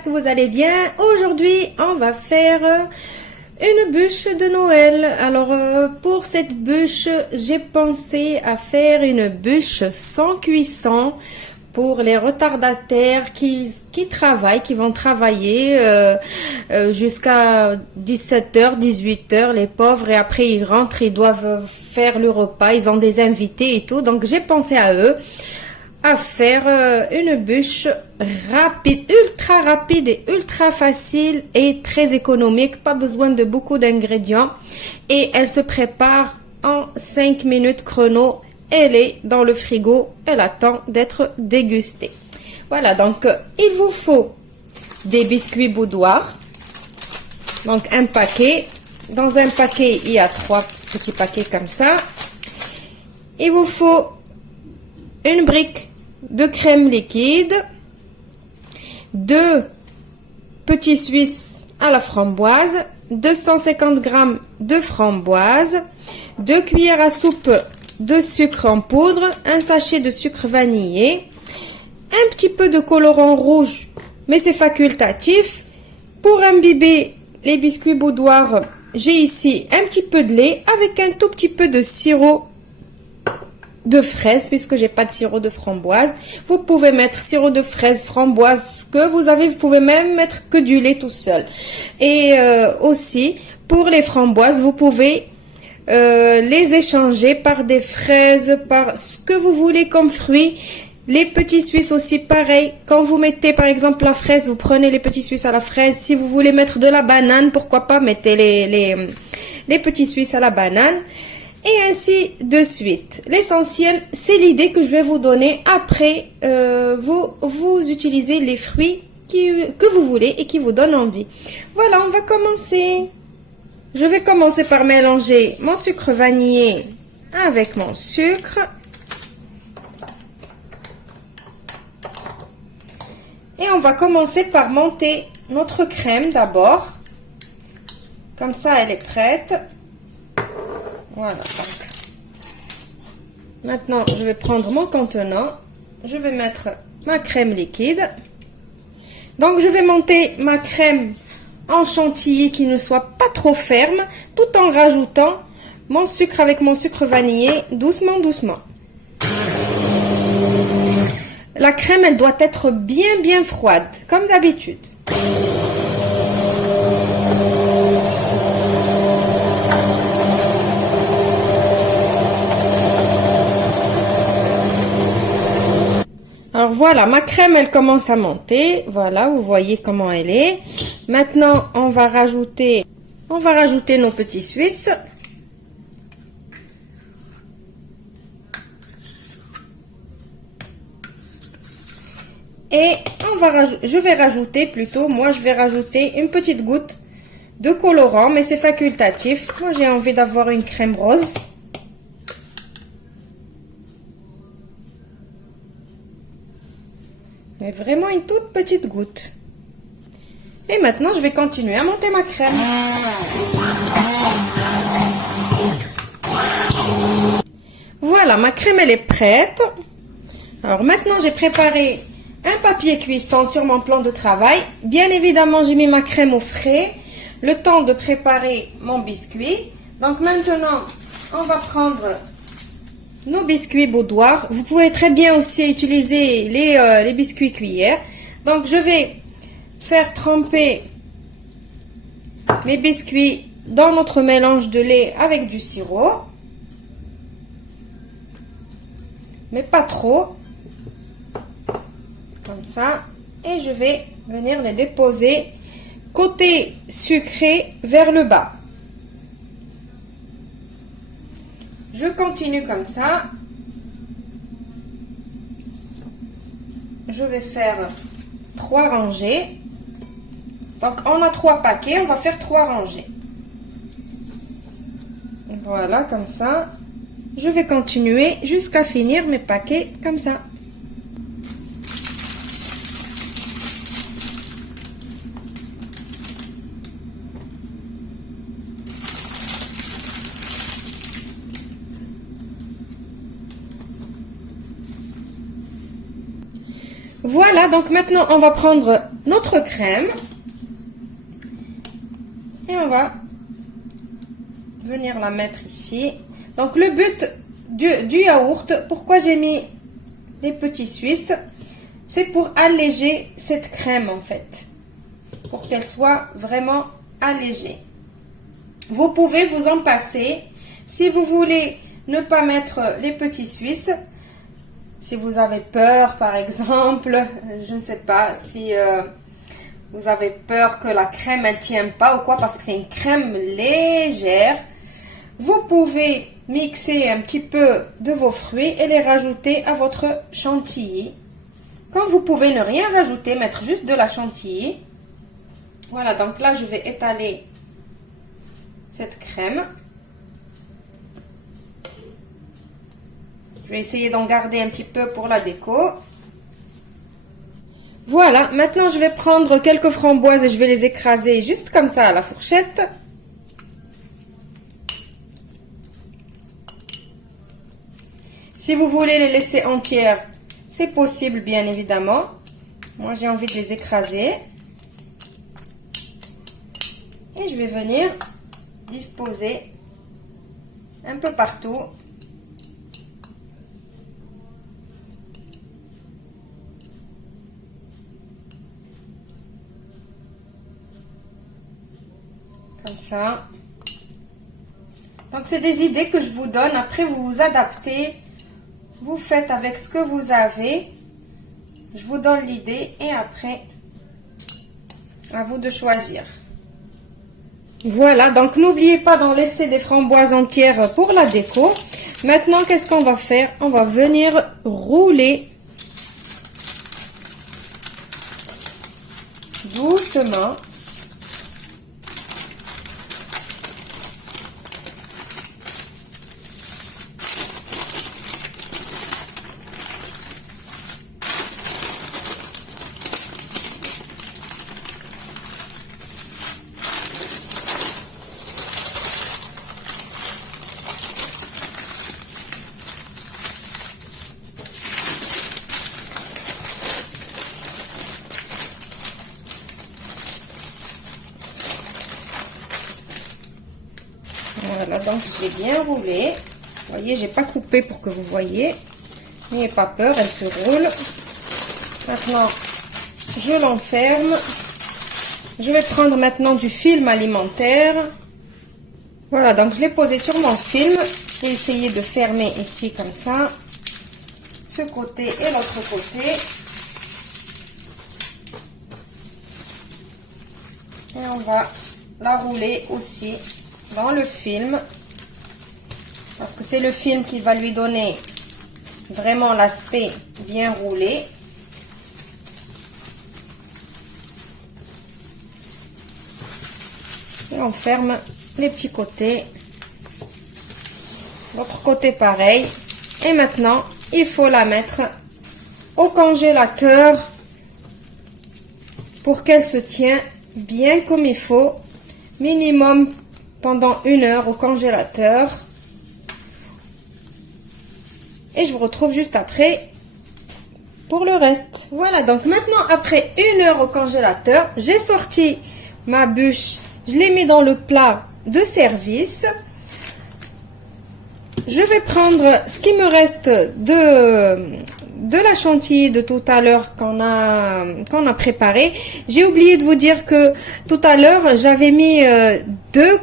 j'espère que vous allez bien. Aujourd'hui, on va faire une bûche de Noël. Alors, pour cette bûche, j'ai pensé à faire une bûche sans cuisson pour les retardataires qui travaillent, qui vont travailler jusqu'à 17h, 18h, les pauvres, et après ils rentrent, ils doivent faire le repas, ils ont des invités et tout. Donc, j'ai pensé à eux, à faire une bûche rapide, ultra rapide et ultra facile et très économique, pas besoin de beaucoup d'ingrédients, et elle se prépare en 5 minutes chrono. Elle est dans le frigo, elle attend d'être dégustée. Voilà, donc il vous faut des biscuits boudoir, donc un paquet. Dans un paquet, il y a 3 petits paquets comme ça. Il vous faut une brique de crème liquide, 2 petits Suisses à la framboise, 250 g de framboise, 2 cuillères à soupe de sucre en poudre, un sachet de sucre vanillé, un petit peu de colorant rouge, mais c'est facultatif. Pour imbiber les biscuits boudoir, j'ai ici un petit peu de lait avec un tout petit peu de sirop de fraise, puisque j'ai pas de sirop de framboise. Vous pouvez mettre sirop de fraise, framboise, ce que vous avez. Vous pouvez même mettre que du lait tout seul. Et aussi, pour les framboises, vous pouvez les échanger par des fraises, par ce que vous voulez comme fruits. Les petits Suisses aussi, pareil. Quand vous mettez par exemple la fraise, vous prenez les petits Suisses à la fraise. Si vous voulez mettre de la banane, pourquoi pas, mettez les petits Suisses à la banane. Et ainsi de suite. L'essentiel, c'est l'idée que je vais vous donner. Après, vous utilisez les fruits que vous voulez et qui vous donnent envie. Voilà, on va commencer. Je vais commencer par mélanger mon sucre vanillé avec mon sucre. Et on va commencer par monter notre crème d'abord. Comme ça, elle est prête. Voilà. Donc. Maintenant, je vais prendre mon contenant. Je vais mettre ma crème liquide. Donc, je vais monter ma crème en chantilly qui ne soit pas trop ferme, tout en rajoutant mon sucre avec mon sucre vanillé, doucement, doucement. La crème, elle doit être bien froide, comme d'habitude. Alors voilà, ma crème, elle commence à monter. Voilà, vous voyez comment elle est. Maintenant, on va rajouter nos petits Suisses. Et je vais rajouter une petite goutte de colorant, mais c'est facultatif. Moi, j'ai envie d'avoir une crème rose. Mais vraiment une toute petite goutte. Et maintenant, je vais continuer à monter ma crème. Voilà, ma crème, elle est prête. Alors maintenant, j'ai préparé un papier cuisson sur mon plan de travail. Bien évidemment, j'ai mis ma crème au frais. Le temps de préparer mon biscuit. Donc maintenant, on va prendre nos biscuits boudoir. Vous pouvez très bien aussi utiliser les biscuits cuillères. Donc je vais faire tremper mes biscuits dans notre mélange de lait avec du sirop, mais pas trop, comme ça, et je vais venir les déposer côté sucré vers le bas. Je continue comme ça. Je vais faire 3 rangées. Donc, on a 3 paquets, on va faire 3 rangées. Voilà, comme ça. Je vais continuer jusqu'à finir mes paquets comme ça. Voilà, donc maintenant on va prendre notre crème et on va venir la mettre ici. Donc le but du yaourt, pourquoi j'ai mis les petits Suisses, c'est pour alléger cette crème en fait, pour qu'elle soit vraiment allégée. Vous pouvez vous en passer si vous voulez ne pas mettre les petits Suisses. Si vous avez peur, par exemple, je ne sais pas, si vous avez peur que la crème elle tienne pas ou quoi, parce que c'est une crème légère, vous pouvez mixer un petit peu de vos fruits et les rajouter à votre chantilly. Comme vous pouvez ne rien rajouter, mettre juste de la chantilly. Voilà, donc là je vais étaler cette crème. Je vais essayer d'en garder un petit peu pour la déco. Voilà, maintenant je vais prendre quelques framboises et je vais les écraser juste comme ça à la fourchette. Si vous voulez les laisser entières, c'est possible bien évidemment. Moi j'ai envie de les écraser. Et je vais venir disposer un peu partout. Comme ça. Donc c'est des idées que je vous donne. Après vous vous adaptez. Vous faites avec ce que vous avez. Je vous donne l'idée et après à vous de choisir. Voilà, donc n'oubliez pas d'en laisser des framboises entières pour la déco. Maintenant, qu'est-ce qu'on va faire? On va venir rouler doucement. Voilà, donc je l'ai bien roulé. Vous voyez, j'ai pas coupé pour que vous voyez. N'ayez pas peur, elle se roule. Maintenant, je l'enferme. Je vais prendre maintenant du film alimentaire. Voilà, donc je l'ai posé sur mon film. Je vais essayer de fermer ici comme ça. Ce côté et l'autre côté. Et on va la rouler aussi dans le film. Parce que c'est le film qui va lui donner vraiment l'aspect bien roulé. Et on ferme les petits côtés. L'autre côté pareil. Et maintenant, il faut la mettre au congélateur pour qu'elle se tienne bien comme il faut. Minimum pendant 1 heure au congélateur. Et je vous retrouve juste après pour le reste. Voilà, donc maintenant après 1 heure au congélateur, j'ai sorti ma bûche. Je l'ai mis dans le plat de service. Je vais prendre ce qui me reste de la chantilly de tout à l'heure qu'on a préparé. J'ai oublié de vous dire que tout à l'heure, j'avais mis deux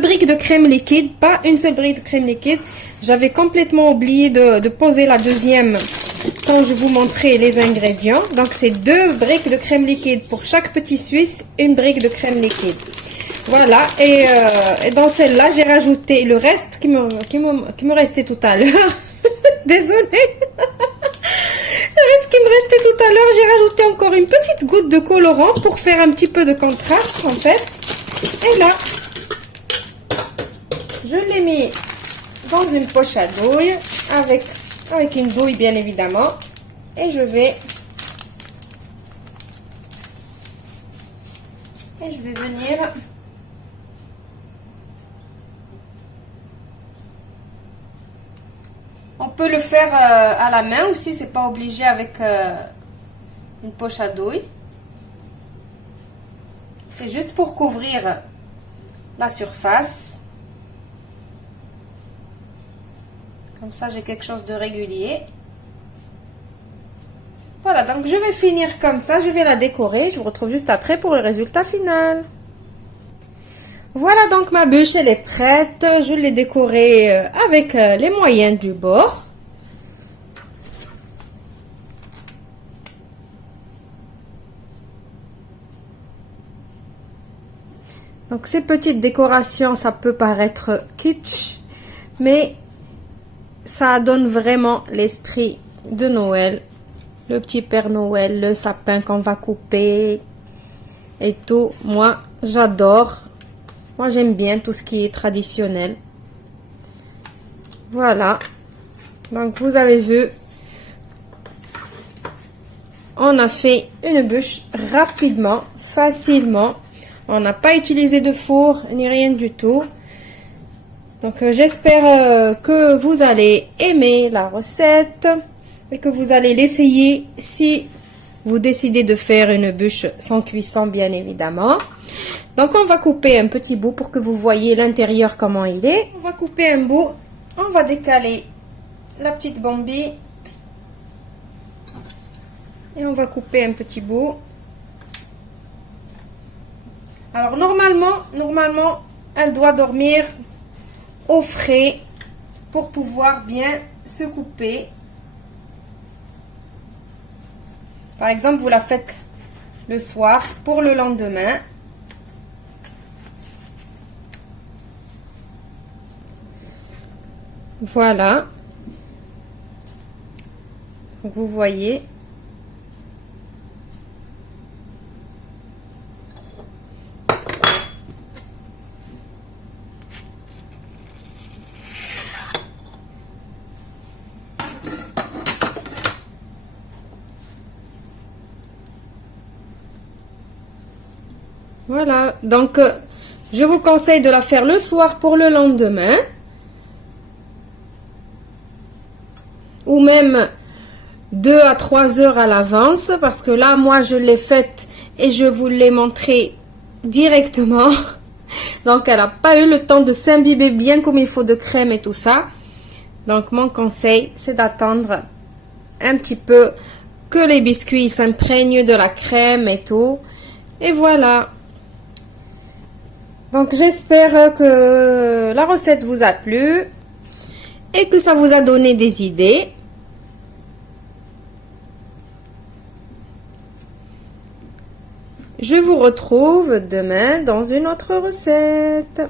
briques de crème liquide, pas une seule brique de crème liquide. J'avais complètement oublié de poser la deuxième quand je vous montrais les ingrédients. Donc, c'est 2 briques de crème liquide pour chaque petit Suisse, 1 brique de crème liquide. Voilà, et dans celle-là, j'ai rajouté le reste qui me restait tout à l'heure. Désolée. Le reste qui me restait tout à l'heure, j'ai rajouté encore une petite goutte de colorant pour faire un petit peu de contraste, en fait. Et là, je l'ai mis dans une poche à douille, avec une douille, bien évidemment. Et je vais venir On peut le faire à la main aussi, c'est pas obligé avec une poche à douille. C'est juste pour couvrir la surface. Comme ça, j'ai quelque chose de régulier. Voilà, donc je vais finir comme ça, je vais la décorer. Je vous retrouve juste après pour le résultat final. Voilà, donc ma bûche, elle est prête. Je l'ai décorée avec les moyens du bord. Donc ces petites décorations, ça peut paraître kitsch, mais ça donne vraiment l'esprit de Noël. Le petit Père Noël, le sapin qu'on va couper et tout. Moi, j'adore. Moi, j'aime bien tout ce qui est traditionnel. Voilà. Donc, vous avez vu, on a fait une bûche rapidement, facilement. On n'a pas utilisé de four ni rien du tout. Donc, j'espère que vous allez aimer la recette et que vous allez l'essayer si vous décidez de faire une bûche sans cuisson, bien évidemment. Donc, on va couper un petit bout pour que vous voyez l'intérieur comment il est. On va couper un bout. On va décaler la petite bombille. Et on va couper un petit bout. Alors, normalement, elle doit dormir au frais pour pouvoir bien se couper. Par exemple, vous la faites le soir pour le lendemain. Voilà. Vous voyez. Voilà, donc je vous conseille de la faire le soir pour le lendemain. Ou même 2 à 3 heures à l'avance. Parce que là, moi, je l'ai faite et je vous l'ai montré directement. Donc, elle n'a pas eu le temps de s'imbiber bien comme il faut de crème et tout ça. Donc, mon conseil, c'est d'attendre un petit peu que les biscuits s'imprègnent de la crème et tout. Et voilà. Donc, j'espère que la recette vous a plu et que ça vous a donné des idées. Je vous retrouve demain dans une autre recette.